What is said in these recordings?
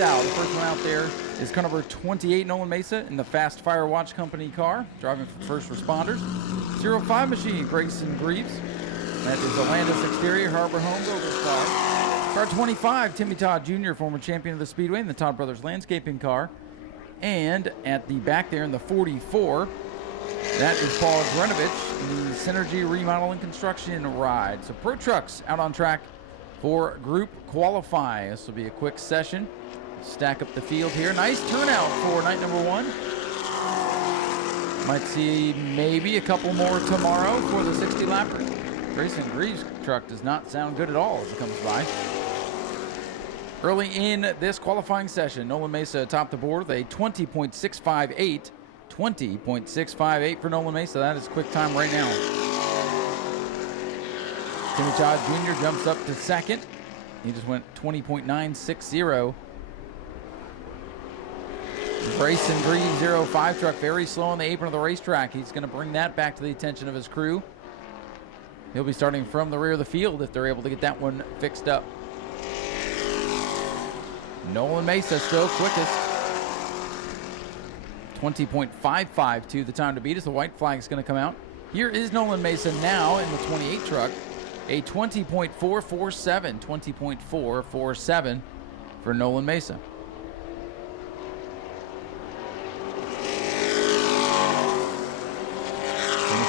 Out. The first one out there is car number 28, Nolan Mesa, in the Fast Fire Watch Company car, driving for first responders. 05 machine, Grayson Greaves. That is the Landis Exterior Harbor Home Builders car. Car 25, Timmy Todd Jr., former champion of the Speedway, in the Todd Brothers Landscaping car. And at the back there in the 44, that is Paul Grenovich in the Synergy Remodel and Construction ride. So Pro Trucks out on track for Group Qualify. This will be a quick session. Stack up the field here. Nice turnout for night number one. Might see maybe a couple more tomorrow for the 60 lapper. Grayson Greaves' truck does not sound good at all as it comes by. Early in this qualifying session, Nolan Mesa topped the board with a 20.658. 20.658 for Nolan Mesa. That is quick time right now. Timmy Todd Jr. jumps up to second. He just went 20.960. Grayson Greaves 05 truck very slow on the apron of the racetrack. He's going to bring that back to the attention of his crew. He'll be starting from the rear of the field if they're able to get that one fixed up. Nolan Mesa still quickest. 20.552 the time to beat as the white flag is going to come out. Here is Nolan Mesa now in the 28 truck. A 20.447. 20.447 for Nolan Mesa.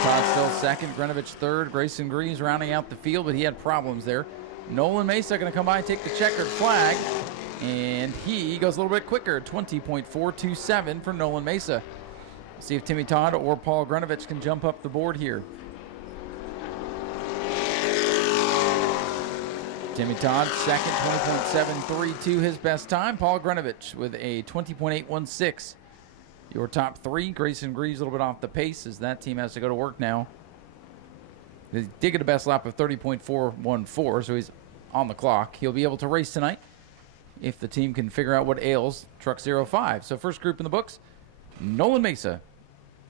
Todd still second, Grenovich third, Grayson Greaves rounding out the field, but he had problems there. Nolan Mesa going to come by and take the checkered flag, and he goes a little bit quicker, 20.427 for Nolan Mesa. See if Timmy Todd or Paul Grenovich can jump up the board here. Timmy Todd second, 20.732 his best time. Paul Grenovich with a 20.816. Your top three. Grayson Greaves a little bit off the pace as that team has to go to work now. They did get a best lap of 30.414, so he's on the clock. He'll be able to race tonight if the team can figure out what ails Truck 05. So first group in the books, Nolan Mesa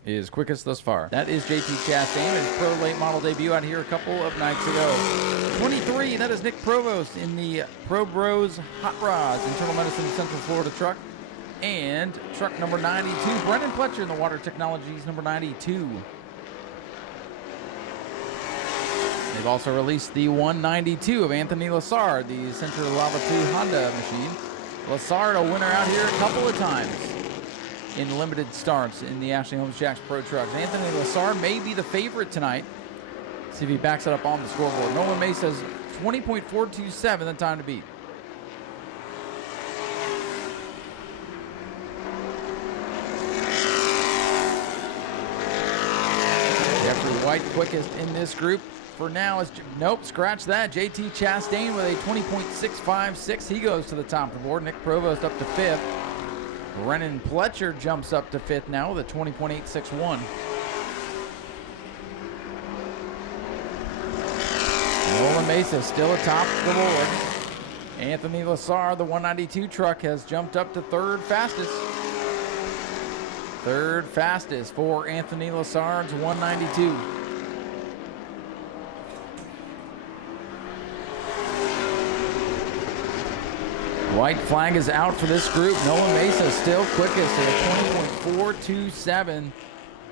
is quickest thus far. That is JT Chastain, his pro late model debut out here a couple of nights ago. 23, that is Nick Provost in the Pro Bros Hot Rods Internal Medicine Central Florida truck. And truck number 92, Brendan Pletcher in the Water Technologies number 92. They've also released the 192 of Anthony Lassard, the Center Lava 2 Honda machine. Lassard, a winner out here a couple of times in limited starts in the Ashley Holmes Jacks Pro Trucks. Anthony Lassard may be the favorite tonight. See if he backs it up on the scoreboard. Nolan Mesa's 20.427, the time to beat. White quickest in this group for now is, nope, scratch that. JT Chastain with a 20.656. He goes to the top of the board. Nick Provost up to fifth. Brennan Pletcher jumps up to fifth now with a 20.861. Nolan Mesa still atop the board. Anthony Lassard, the 192 truck, has jumped up to third fastest. Third fastest for Anthony Lassard's 192. White flag is out for this group. Nolan Mesa still quickest at a 20.427.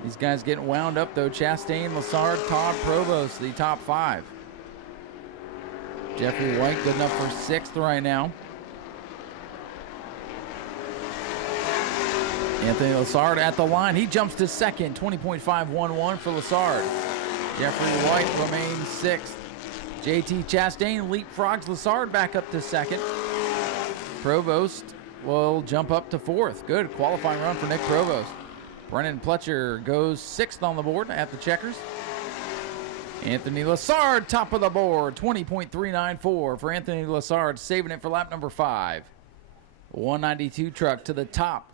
These guys getting wound up though. Chastain, Lassard, Todd Provost, the top five. Jeffrey White good enough for sixth right now. Anthony Lassard at the line. He jumps to second, 20.511 for Lassard. Jeffrey White remains sixth. JT Chastain leapfrogs Lassard back up to second. Provost will jump up to fourth. Good qualifying run for Nick Provost. Brennan Pletcher goes sixth on the board at the checkers. Anthony Lassard, top of the board, 20.394 for Anthony Lassard, saving it for lap number 5. 192 truck to the top,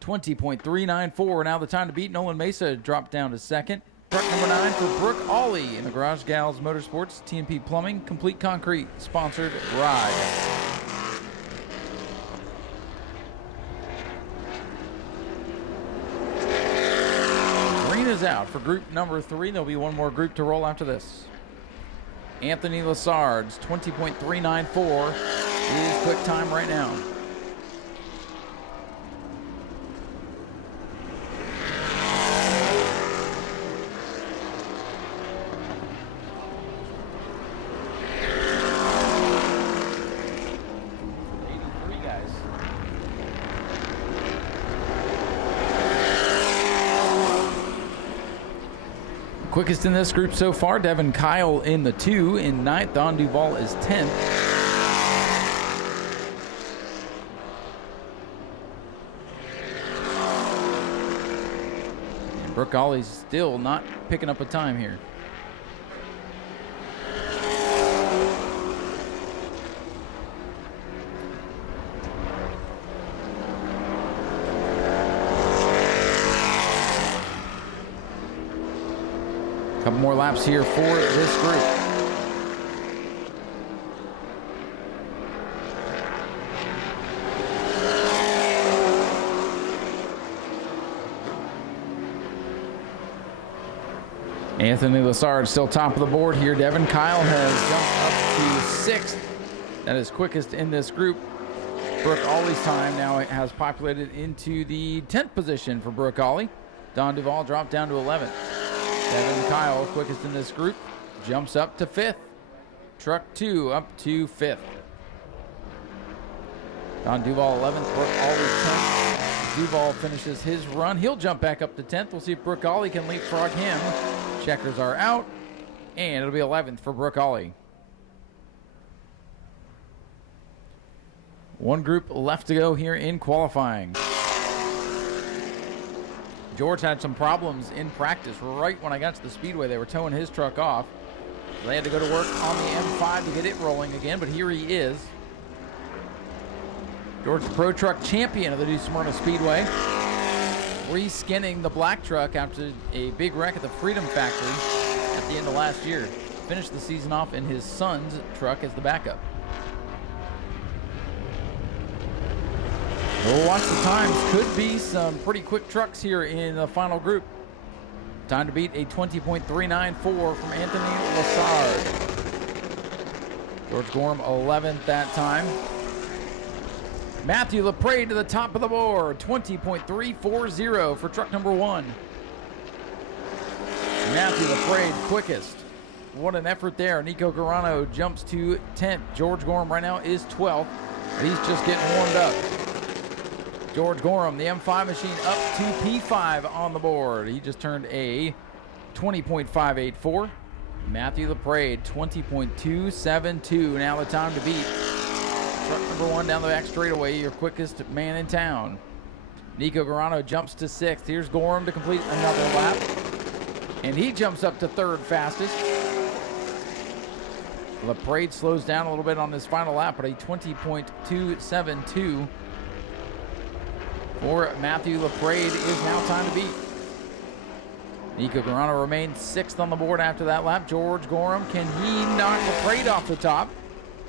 20.394. Now the time to beat. Nolan Mesa dropped down to second. Truck number 9 for Brooke Awley in the Garage Gals Motorsports TNP Plumbing Complete Concrete sponsored ride. Is out for group number 3. There'll be one more group to roll after this. Anthony Lassard's 20.394 is quick time right now. Quickest in this group so far, Devin Kyle in the 2. In 9th, Don Duval is 10th. And Brooke Ollie's still not picking up a time here. Couple more laps here for this group. Anthony Lassard still top of the board here. Devin Kyle has jumped up to 6th. That is quickest in this group. Brooke Ollie's time now has populated into the 10th position for Brooke Ollie. Don Duval dropped down to 11th. Devin Kyle, quickest in this group, jumps up to 5th. Truck 2 up to 5th. Don Duval 11th, Brooke Ollie 10th. Duval finishes his run. He'll jump back up to 10th. We'll see if Brooke Ollie can leapfrog him. Checkers are out, and it'll be 11th for Brooke Ollie. One group left to go here in qualifying. George had some problems in practice right when I got to the Speedway. They were towing his truck off. So they had to go to work on the M5 to get it rolling again, but here he is. George, the Pro Truck champion of the new Smyrna Speedway. Reskinning the black truck after a big wreck at the Freedom Factory at the end of last year. Finished the season off in his son's truck as the backup. We'll watch the times. Could be some pretty quick trucks here in the final group. Time to beat a 20.394 from Anthony Lassard. George Gorham 11th that time. Matthew LaPrade to the top of the board. 20.340 for truck number 1. Matthew LaPrade quickest. What an effort there. Nico Garano jumps to 10th. George Gorham right now is 12th. He's just getting warmed up. George Gorham, the M5 machine, up to P5 on the board. He just turned a 20.584. Matthew LaPrade, 20.272. Now the time to beat. Truck number 1 down the back straightaway, your quickest man in town. Nico Garano jumps to 6th. Here's Gorham to complete another lap. And he jumps up to 3rd fastest. LaPrade slows down a little bit on his final lap at a 20.272. For Matthew LaPrade is now time to beat. Nico Garano remains 6th on the board after that lap. George Gorham, can he knock LaPrade off the top?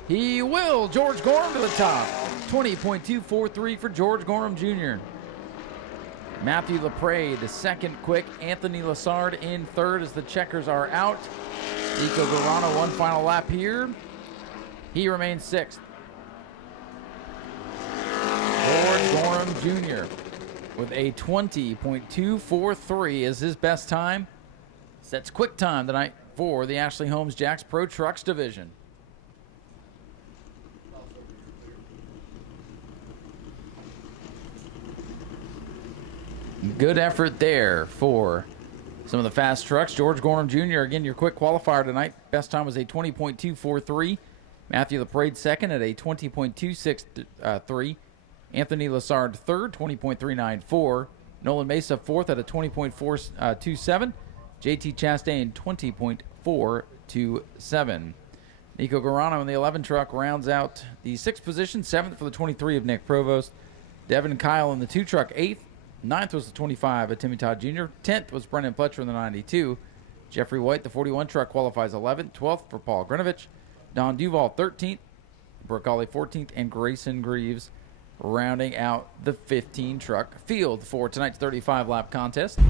He will. George Gorham to the top. 20.243 for George Gorham Jr. Matthew LaPrade, second quick. Anthony Lassard in 3rd as the checkers are out. Nico Garano, one final lap here. He remains 6th. George Gorham Jr. with a 20.243 is his best time. Sets quick time tonight for the Ashley Holmes Jacks Pro Trucks division. Good effort there for some of the fast trucks. George Gorham Jr., again, your quick qualifier tonight. Best time was a 20.243. Matthew LaPrade second at a 20.263. Anthony Lassard third, 20.394. Nolan Mesa fourth at a 20.427. JT Chastain, 20.427. Nico Garano in the 11 truck rounds out the 6th position. 7th for the 23 of Nick Provost. Devin Kyle in the 2 truck 8th. 9th was the 25 of Timmy Todd Jr. 10th was Brendan Pletcher in the 92. Jeffrey White, the 41 truck, qualifies 11th. 12th for Paul Grinovich. Don Duval 13th. Brooke Ollie 14th. And Grayson Greaves rounding out the 15 truck field for tonight's 35 lap contest.